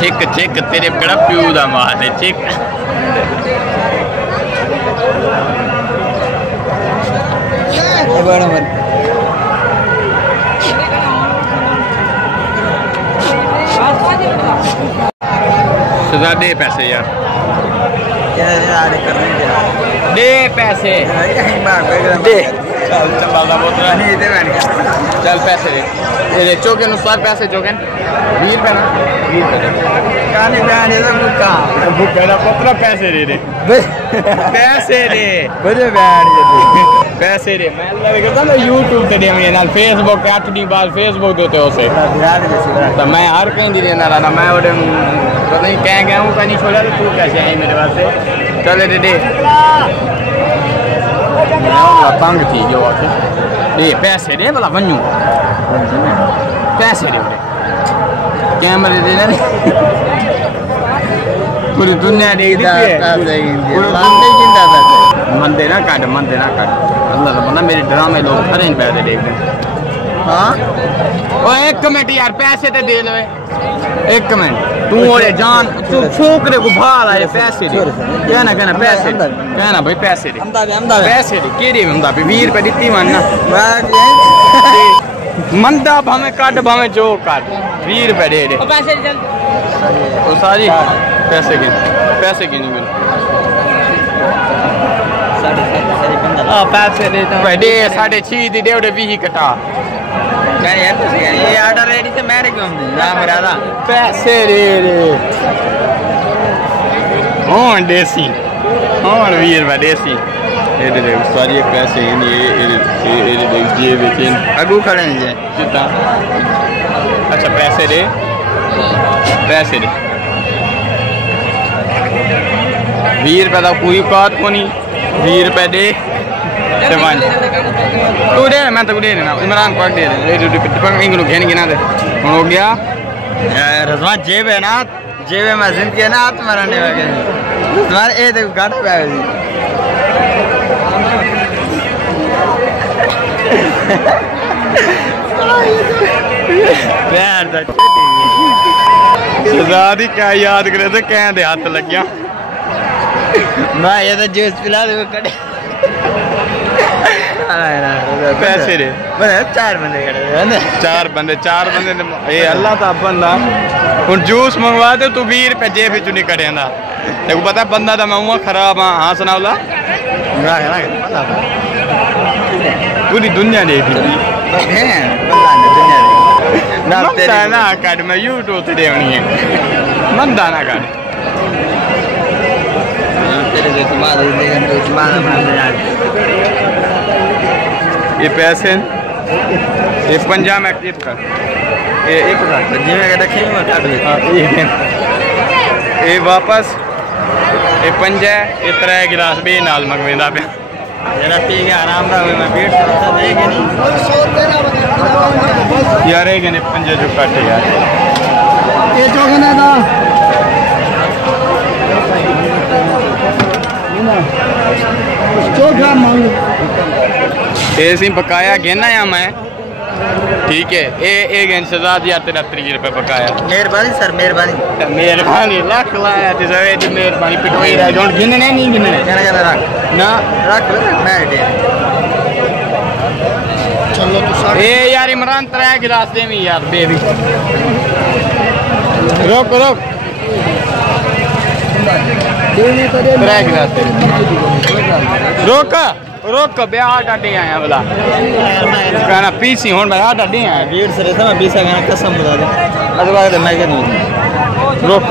चिक चिक तेरे बड़ा प्यू दा माल है चिक सजा दे पैसे यार दे पैसे दे चल पैसे दे चौके अनुसार पैसे चौके 20 रुपए ना 20 रुपए पुत्र पैसे दे दे पैसे दे पैसे दे मैं यूट्यूब ते दे नाल फेसबुक 8 दिन बाद फेसबुक देते हो से तो मैं हर कहीं दी देना रहा मैं वो पता नहीं कह गया हूँ कहीं छोड़ा तो तू कैसे आई मेरे वास्ते चले दे तंग थी जो दे पैसे दे भला बनू पैसे दे कैमरे दे पूरी दुनिया मंदे ना काट अल्लाह का बंदा मेरे ड्रामे लोग हर इन पैसे देखते हाँ ओ एक मिनट यार पैसे ते दे लो एक मिनट तू और जान तू छोकरे को भाल आए पैसे दे कहना पैसे कहना भाई पैसे दे पैसे दे केड़े में 20 रुपए दित्ती मन ना मंदा भावे काट भावे जो काट 20 रुपए दे पैसे चल ओ सारी पैसे गिन मिल पैसे दे भाई दे 6.5 दी दे 20 कटा ये ऑर्डर रेडी से मेरे क्यों ना मेरा पैसे दे होन देसी होन 20 रुपए देसी ये दे सारी पैसे ये देख दिए बेचन अगू खड़े हैं ये कितना अच्छा पैसे दे 20 रुपए का कोई बात को नहीं 20 रुपए दे तू दे मैं तो दे देना इमरान को दे इंगलू घेन गिना दे हो गया रजवा जेब है ना जेब में जिंदगी है ना हाथ मराने वाले तुम्हारे ए देखो गाड़ी पे आई यार सजादी क्या याद करे तो कह दे हाथ लग गया मैं ये तो जूस पिला दे कड़े पैसे दे 4 बंदे ये अल्लाह ता बंदा हुन जूस मंगवा दे तू 20 रुपए जेब विच नहीं कढ़ेंदा तेको पता बंदा ता मैं खराब हां सुनावला पूरी दुनिया देखी ना काट मैं यूट्यूब से देनी है मंदा ना काट ये पैसे ये 50 में एक कर ये एक ये वापस ये 5 ये 3 गिलास भी नाल मंगवेंदा पे जरा पी के आराम दा मैं पेट देगे नहीं यार एक ने 5 जो काट यार ये जोगने दा ऐसी पकाया घेना या मैं ठीक है एक इंतजार यार तेरा 30 रुपए पकाया मेहरबानी सर मेहरबानी लाख लाया ते सवे मेहरबानी पिटवाई रह जोन गिनने नहीं गिनने कहना रख ना रख मैं दे चलो तू ए यार इमरान 3 गिलास दे मी यार बेबी रोक 3 गिलास रोक बे आटा दे आया वाला कहना पीसी होन मैं आटा दे आया 20 से मैं 20 का कसम बता दे रोक